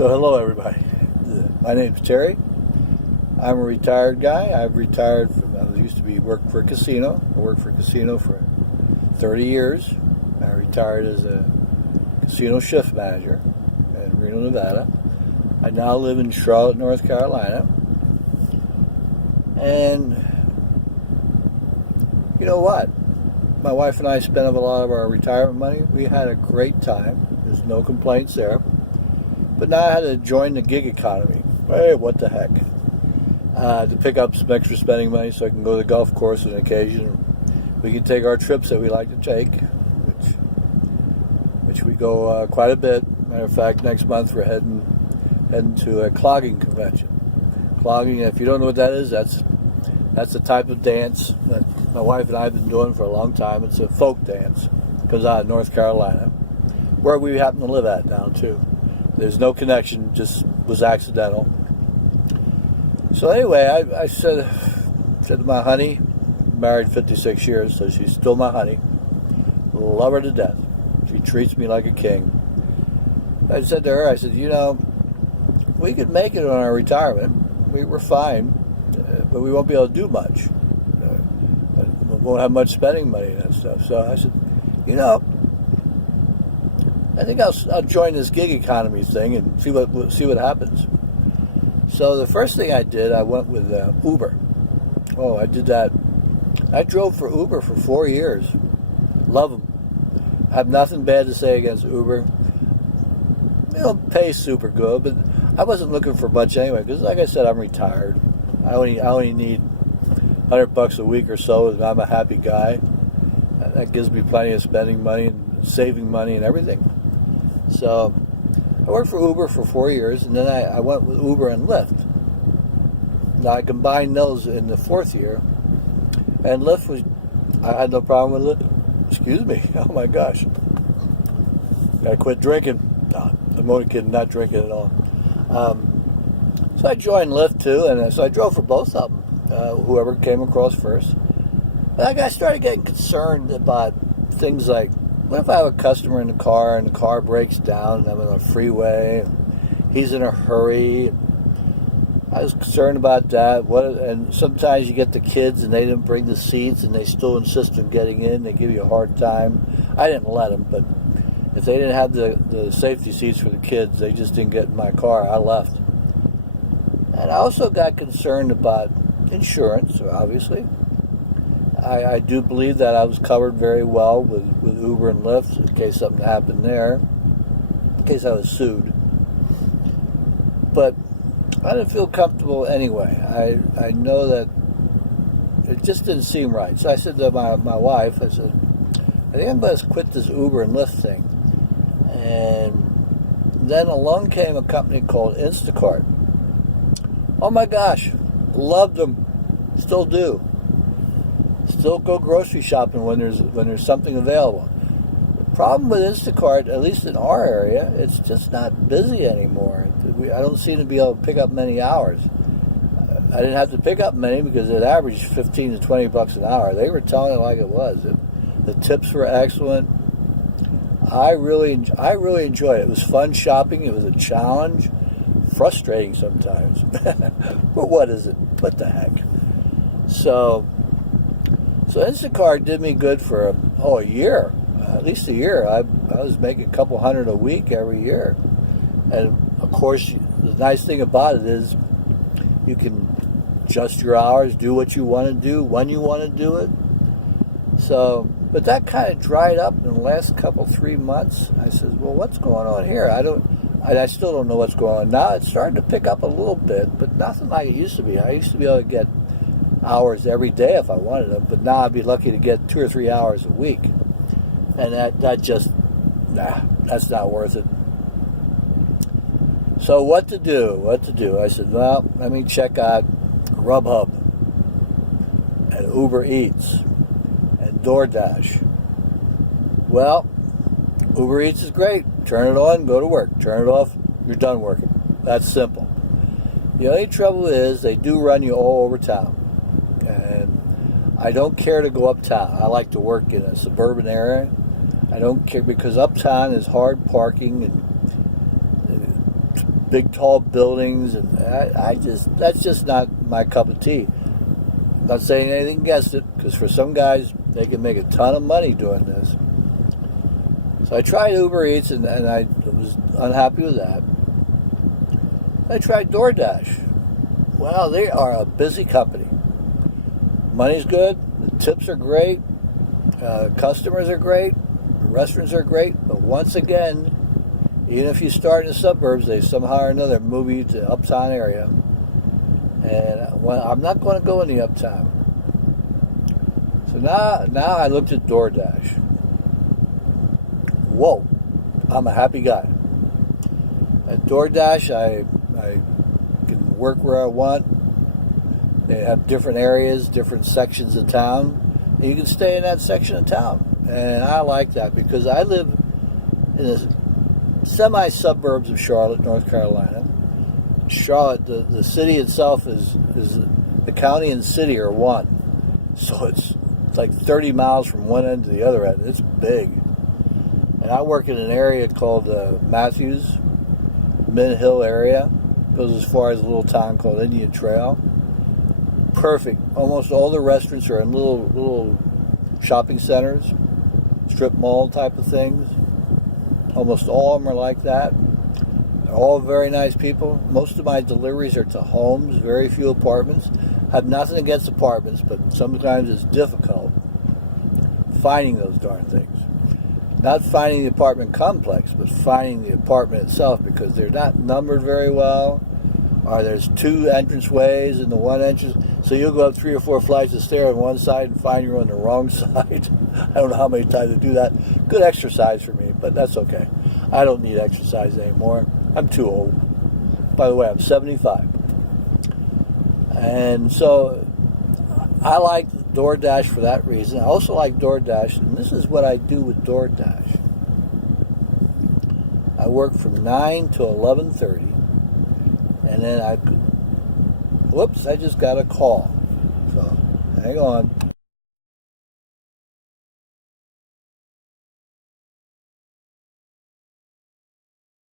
So hello everybody. My name's Terry. I'm a retired guy. I've retired from, I used to work for a casino. I worked for a casino for 30 years. I retired as a casino shift manager in Reno, Nevada. I now live in Charlotte, North Carolina. And you know what? My wife and I spent a lot of our retirement money. We had a great time. There's no complaints there. But now I had to join the gig economy. Hey, what the heck? To pick up some extra spending money so I can go to the golf course on occasion. We can take our trips that we like to take, which we go quite a bit. Matter of fact, next month we're heading to a clogging convention. Clogging, if you don't know what that is, that's a type of dance that my wife and I have been doing for a long time. It's a folk dance. It comes out of North Carolina, where we happen to live at now too. There's no connection, just was accidental. So anyway, I said to my honey, married 56 years, so she's still my honey. Love her to death. She treats me like a king. I said to her, I said, you know, we could make it on our retirement. We were fine, but we won't be able to do much. We won't have much spending money and that stuff. So I said, you know, I think I'll join this gig economy thing and see what happens. So the first thing I did, I went with Uber. Oh, I did that. I drove for Uber for 4 years. Love them. I have nothing bad to say against Uber. They don't pay super good, but I wasn't looking for much anyway. Because, like I said, I'm retired. I only need $100 a week or so, and I'm a happy guy. That gives me plenty of spending money and saving money and everything. So I worked for Uber for 4 years, and then I went with Uber and Lyft. Now I combined those in the 4th year, and Lyft I had no problem with Lyft. Excuse me, oh my gosh. Gotta quit drinking. No, I'm only kidding, not drinking at all. So I joined Lyft too, and so I drove for both of them, whoever came across first. But I started getting concerned about things like, what if I have a customer in the car and the car breaks down and I'm on a freeway and he's in a hurry? I was concerned about that. And sometimes you get the kids and they didn't bring the seats and they still insist on getting in. They give you a hard time. I didn't let them, but if they didn't have the safety seats for the kids, they just didn't get in my car. I left. And I also got concerned about insurance, obviously. I do believe that I was covered very well with Uber and Lyft in case something happened there, in case I was sued. But I didn't feel comfortable anyway. I know that it just didn't seem right. So I said to my wife, I said, I think I'm going to quit this Uber and Lyft thing. And then along came a company called Instacart. Oh my gosh, loved them, still do. Still go grocery shopping when there's something available. The problem with Instacart, at least in our area, it's just not busy anymore. I don't seem to be able to pick up many hours. I didn't have to pick up many because it averaged $15 to $20 an hour. They were telling it like it was. The tips were excellent. I really enjoyed it. It was fun shopping. It was a challenge. Frustrating sometimes. But what is it? What the heck? So Instacart did me good for a year, at least a year. I was making a couple hundred a week every year. And of course, the nice thing about it is you can adjust your hours, do what you want to do, when you want to do it. So, but that kind of dried up in the last 3 months. I said, well, what's going on here? I still don't know what's going on. Now it's starting to pick up a little bit, but nothing like it used to be. I used to be able to get hours every day if I wanted them, but now I'd be lucky to get 2 or 3 hours a week, and that's not worth it. So what to do? I said, well, let me check out Grubhub and Uber Eats and DoorDash. Well, Uber Eats is great. Turn it on, go to work. Turn it off, you're done working. That's simple. The only trouble is they do run you all over town. And I don't care to go uptown. I like to work in a suburban area. I don't care because uptown is hard parking and big tall buildings, and that's just not my cup of tea. I'm not saying anything against it, because for some guys they can make a ton of money doing this. So I tried Uber Eats, and I was unhappy with that. I tried DoorDash. Well, they are a busy company. Money's good, the tips are great, customers are great, restaurants are great, but once again, even if you start in the suburbs, they somehow or another move you to uptown area. And I'm not going to go in the uptown. So now I looked at DoorDash. Whoa, I'm a happy guy. At DoorDash, I can work where I want. They have different areas, different sections of town. And you can stay in that section of town. And I like that because I live in the semi-suburbs of Charlotte, North Carolina. Charlotte, the city itself is the county and city are one. So it's like 30 miles from one end to the other end. It's big. And I work in an area called Matthews, Mid Hill area. Goes as far as a little town called Indian Trail. Perfect. Almost all the restaurants are in little shopping centers, strip mall type of things. Almost all of them are like that. They're all very nice people. Most of my deliveries are to homes, very few apartments. I have nothing against apartments, but sometimes it's difficult finding those darn things. Not finding the apartment complex, but finding the apartment itself, because they're not numbered very well, or there's two entrance ways in the one entrance, so you'll go up 3 or 4 flights of stairs on one side and find you're on the wrong side. I don't know how many times I do that. Good exercise for me, but that's okay. I don't need exercise anymore. I'm too old. By the way, I'm 75. And so I like DoorDash for that reason. I also like DoorDash, and this is what I do with DoorDash. I work from 9 to 11:30, and then I just got a call. So hang on.